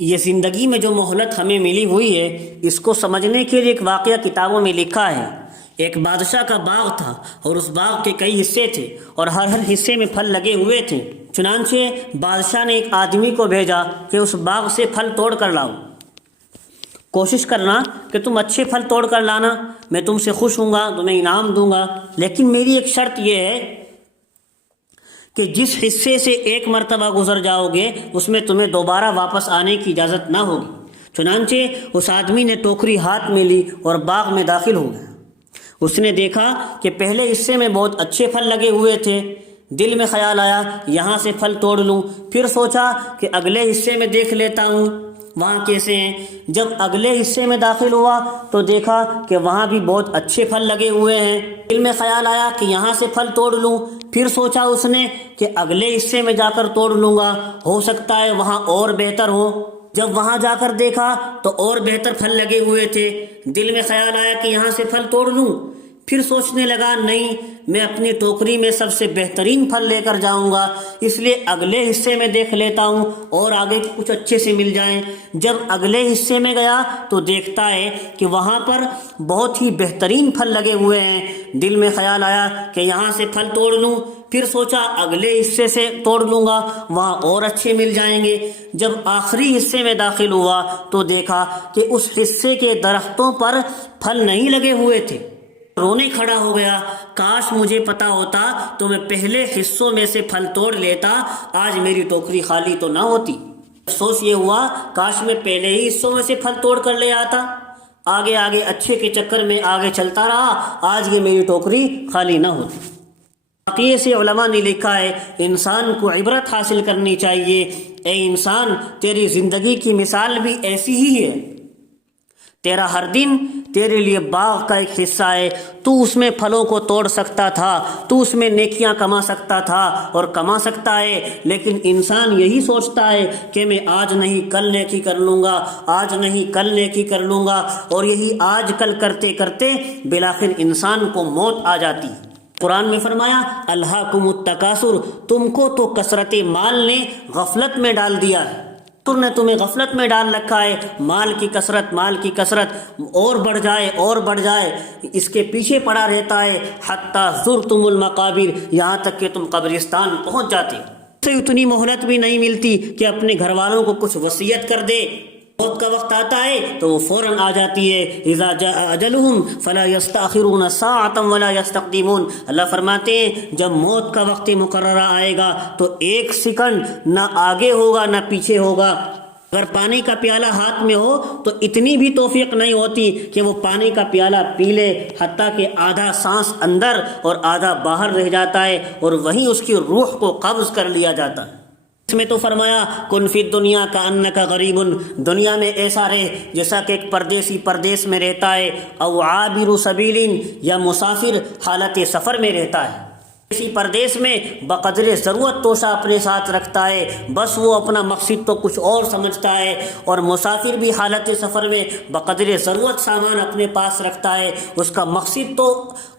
یہ زندگی میں جو مہلت ہمیں ملی ہوئی ہے، اس کو سمجھنے کے لیے ایک واقعہ کتابوں میں لکھا ہے۔ ایک بادشاہ کا باغ تھا اور اس باغ کے کئی حصے تھے اور ہر حصے میں پھل لگے ہوئے تھے۔ چنانچہ بادشاہ نے ایک آدمی کو بھیجا کہ اس باغ سے پھل توڑ کر لاؤ۔ کوشش کرنا کہ تم اچھے پھل توڑ کر لانا، میں تم سے خوش ہوں گا، تمہیں انعام دوں گا، لیکن میری ایک شرط یہ ہے کہ جس حصے سے ایک مرتبہ گزر جاؤ گے اس میں تمہیں دوبارہ واپس آنے کی اجازت نہ ہوگی۔ چنانچہ اس آدمی نے ٹوکری ہاتھ میں لی اور باغ میں داخل ہو گیا۔ اس نے دیکھا کہ پہلے حصے میں بہت اچھے پھل لگے ہوئے تھے۔ دل میں خیال آیا یہاں سے پھل توڑ لوں، پھر سوچا کہ اگلے حصے میں دیکھ لیتا ہوں وہاں کیسے ہیں۔ جب اگلے حصے میں داخل ہوا تو دیکھا کہ وہاں بھی بہت اچھے پھل لگے ہوئے ہیں۔ دل میں خیال آیا کہ یہاں سے پھل توڑ لوں، پھر سوچا اس نے کہ اگلے حصے میں جا کر توڑ لوں گا، ہو سکتا ہے وہاں اور بہتر ہو۔ جب وہاں جا کر دیکھا تو اور بہتر پھل لگے ہوئے تھے۔ دل میں خیال آیا کہ یہاں سے پھل توڑ لوں، پھر سوچنے لگا نہیں، میں اپنی ٹوکری میں سب سے بہترین پھل لے کر جاؤں گا، اس لیے اگلے حصے میں دیکھ لیتا ہوں اور آگے کچھ اچھے سے مل جائیں۔ جب اگلے حصے میں گیا تو دیکھتا ہے کہ وہاں پر بہت ہی بہترین پھل لگے ہوئے ہیں۔ دل میں خیال آیا کہ یہاں سے پھل توڑ لوں، پھر سوچا اگلے حصے سے توڑ لوں گا، وہاں اور اچھے مل جائیں گے۔ جب آخری حصے میں داخل ہوا تو دیکھا کہ اس حصے کے درختوں پر پھل نہیں لگے ہوئے تھے۔ رونے کھڑا ہو گیا، کاش مجھے پتا ہوتا تو میں پہلے حصوں میں سے پھل توڑ لیتا، آج میری ٹوکری خالی تو نہ ہوتی۔ افسوس یہ ہوا کاش میں پہلے ہی حصوں میں سے پھل توڑ کر لے آتا، آگے آگے اچھے کے چکر میں آگے چلتا رہا، آج یہ میری ٹوکری خالی نہ ہوتی۔ واقعے سے علماء نے لکھا ہے انسان کو عبرت حاصل کرنی چاہیے۔ اے انسان، تیری زندگی کی مثال بھی ایسی ہی ہے۔ تیرا ہر دن تیرے لیے باغ کا ایک حصہ ہے، تو اس میں پھلوں کو توڑ سکتا تھا، تو اس میں نیکیاں کما سکتا تھا اور کما سکتا ہے، لیکن انسان یہی سوچتا ہے کہ میں آج نہیں کل نیکی کر لوں گا، آج نہیں کل نیکی کر لوں گا، اور یہی آج کل کرتے کرتے بالآخر انسان کو موت آ جاتی ہے۔ قرآن میں فرمایا الہاکم التکاثر، تم کو تو کثرت مال نے غفلت میں ڈال دیا ہے، تم نے تمہیں غفلت میں ڈال رکھا ہے۔ مال کی کثرت اور بڑھ جائے اور بڑھ جائے، اس کے پیچھے پڑا رہتا ہے، حتی زرتم المقابر، یہاں تک کہ تم قبرستان پہنچ جاتے۔ اسے اتنی مہلت بھی نہیں ملتی کہ اپنے گھر والوں کو کچھ وصیت کر دے۔ موت کا وقت آتا ہے تو وہ فوراً آ جاتی ہے، اذا جاء اجلہم فلا یستأخرون ساعۃ ولا یستقدمون۔ اللہ فرماتے ہیں جب موت کا وقت مقررہ آئے گا تو ایک سیکنڈ نہ آگے ہوگا نہ پیچھے ہوگا۔ اگر پانی کا پیالہ ہاتھ میں ہو تو اتنی بھی توفیق نہیں ہوتی کہ وہ پانی کا پیالہ پی لے، حتیٰ کہ آدھا سانس اندر اور آدھا باہر رہ جاتا ہے اور وہیں اس کی روح کو قبض کر لیا جاتا ہے۔ اس میں تو فرمایا کن فی الدنیا کأنک غریب، دنیا میں ایسا رہ جیسا کہ ایک پردیسی پردیس میں رہتا ہے، او عابر سبیل، یا مسافر حالت سفر میں رہتا ہے۔ اسی پردیس میں بقدر ضرورت توشہ اپنے ساتھ رکھتا ہے، بس وہ اپنا مقصد تو کچھ اور سمجھتا ہے، اور مسافر بھی حالت سفر میں بقدر ضرورت سامان اپنے پاس رکھتا ہے، اس کا مقصد تو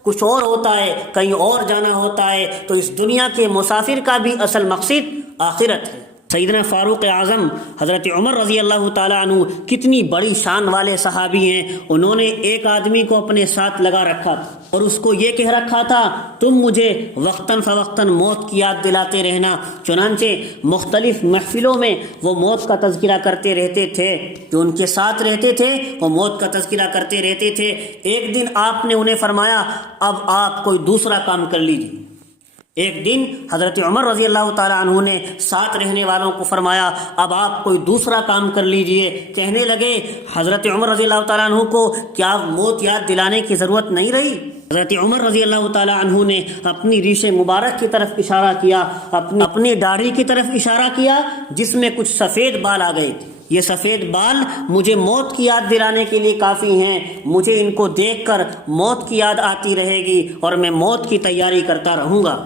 کچھ اور ہوتا ہے، کہیں اور جانا ہوتا ہے۔ تو اس دنیا کے مسافر کا بھی اصل مقصد آخرت ہے۔ سیدنا فاروق اعظم حضرت عمر رضی اللہ تعالیٰ عنہ کتنی بڑی شان والے صحابی ہیں، انہوں نے ایک آدمی کو اپنے ساتھ لگا رکھا تھا اور اس کو یہ کہہ رکھا تھا تم مجھے وقتاً فوقتاً موت کی یاد دلاتے رہنا۔ چنانچہ مختلف محفلوں میں وہ موت کا تذکرہ کرتے رہتے تھے، جو ان کے ساتھ رہتے تھے وہ موت کا تذکرہ کرتے رہتے تھے۔ ایک دن آپ نے انہیں فرمایا اب آپ کوئی دوسرا کام کر لیجیے۔ ایک دن حضرت عمر رضی اللہ تعالیٰ عنہ نے ساتھ رہنے والوں کو فرمایا اب آپ کوئی دوسرا کام کر لیجئے۔ کہنے لگے حضرت عمر رضی اللہ تعالیٰ عنہ کو کیا موت یاد دلانے کی ضرورت نہیں رہی؟ حضرت عمر رضی اللہ تعالیٰ عنہ نے اپنی ریش مبارک کی طرف اشارہ کیا، اپنی داڑھی کی طرف اشارہ کیا جس میں کچھ سفید بال آ گئے تھے۔ یہ سفید بال مجھے موت کی یاد دلانے کے لیے کافی ہیں، مجھے ان کو دیکھ کر موت کی یاد آتی رہے گی اور میں موت کی تیاری کرتا رہوں گا۔